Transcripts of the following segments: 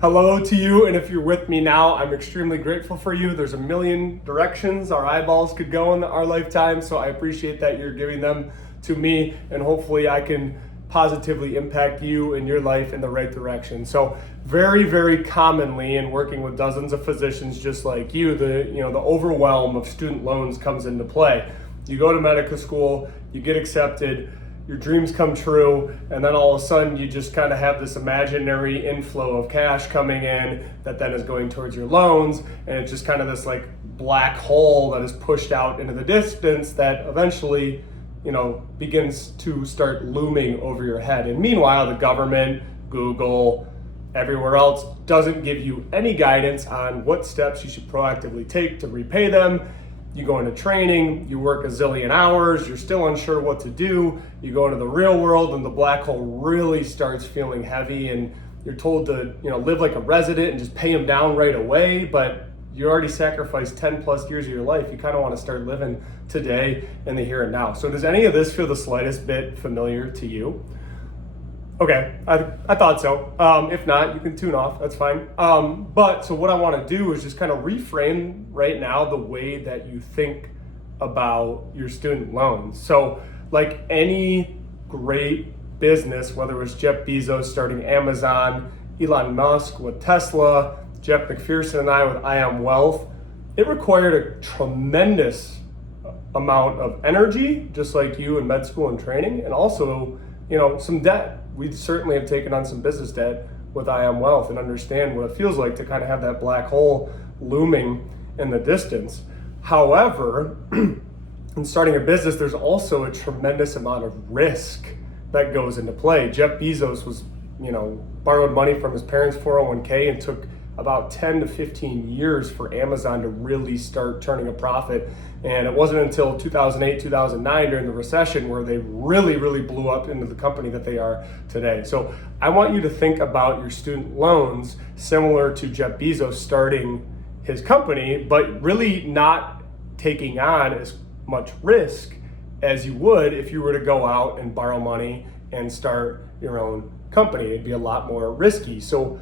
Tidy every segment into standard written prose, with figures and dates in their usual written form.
Hello to you, and if you're with me now, I'm extremely grateful for you. There's a million directions our eyeballs could go in our lifetime, so I appreciate that you're giving them to me, and hopefully I can positively impact you and your life in the right direction. So very, very commonly in working with dozens of physicians just like you, the overwhelm of student loans comes into play. You go to medical school, you get accepted, your dreams come true, and then all of a sudden you just kind of have this imaginary inflow of cash coming in that then is going towards your loans, and it's just kind of this like black hole that is pushed out into the distance that eventually begins to start looming over your head. And meanwhile, the government, Google, everywhere else doesn't give you any guidance on what steps you should proactively take to repay them. You go into training, you work a zillion hours, you're still unsure what to do. You go into the real world and the black hole really starts feeling heavy, and you're told to live like a resident and just pay them down right away, but you already sacrificed 10 plus years of your life. You kind of want to start living today in the here and now. So does any of this feel the slightest bit familiar to you? Okay, I thought so. If not, you can tune off, that's fine. So what I want to do is just kind of reframe right now the way that you think about your student loans. So like any great business, whether it was Jeff Bezos starting Amazon, Elon Musk with Tesla, Jeff McPherson and I with I Am Wealth, it required a tremendous amount of energy, just like you in med school and training, and also some debt. We certainly have taken on some business debt with I Am Wealth and understand what it feels like to kind of have that black hole looming in the distance. However, in starting a business, there's also a tremendous amount of risk that goes into play. Jeff Bezos was, borrowed money from his parents' 401k and took about 10 to 15 years for Amazon to really start turning a profit. And it wasn't until 2008, 2009 during the recession where they really, really blew up into the company that they are today. So I want you to think about your student loans similar to Jeff Bezos starting his company, but really not taking on as much risk as you would if you were to go out and borrow money and start your own company. It'd be a lot more risky. So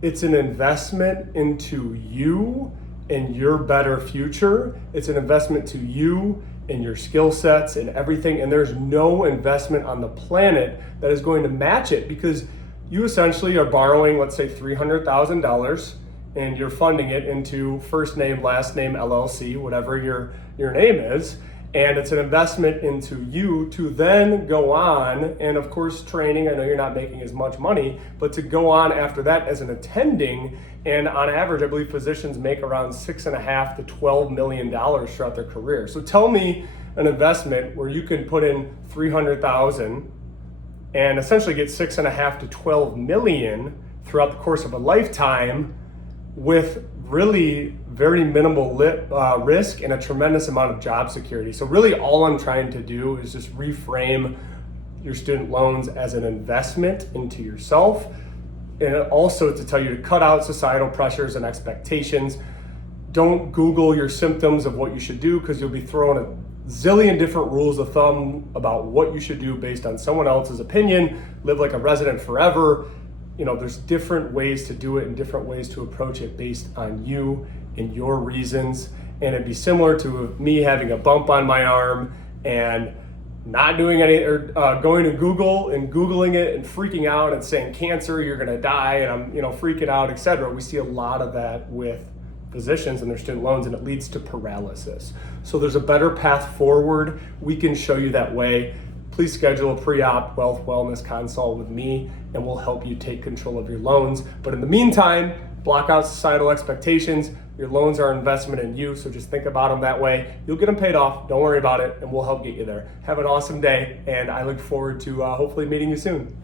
it's an investment into you and your better future. It's an investment to you and your skill sets and everything. And there's no investment on the planet that is going to match it, because you essentially are borrowing, let's say $300,000, and you're funding it into first name, last name, LLC, whatever your name is. And it's an investment into you to then go on, and of course training, I know you're not making as much money, but to go on after that as an attending. And on average, I believe physicians make around $6.5 to $12 million throughout their career. So tell me an investment where you can put in $300,000 and essentially get $6.5 to $12 million throughout the course of a lifetime with really very minimal risk and a tremendous amount of job security. So really all I'm trying to do is just reframe your student loans as an investment into yourself, and also to tell you to cut out societal pressures and expectations. Don't Google your symptoms of what you should do, because you'll be thrown a zillion different rules of thumb about what you should do based on someone else's opinion. Live like a resident forever. There's different ways to do it and different ways to approach it based on you and your reasons. And it'd be similar to me having a bump on my arm and not doing any, or going to Google and Googling it and freaking out and saying cancer, you're gonna die, and I'm freaking out, etc. We see a lot of that with physicians and their student loans, and it leads to paralysis. So there's a better path forward. We can show you that way. Please schedule a pre-op wealth wellness consult with me, and we'll help you take control of your loans. But in the meantime, block out societal expectations. Your loans are an investment in you, so just think about them that way. You'll get them paid off, don't worry about it, and we'll help get you there. Have an awesome day, and I look forward to hopefully meeting you soon.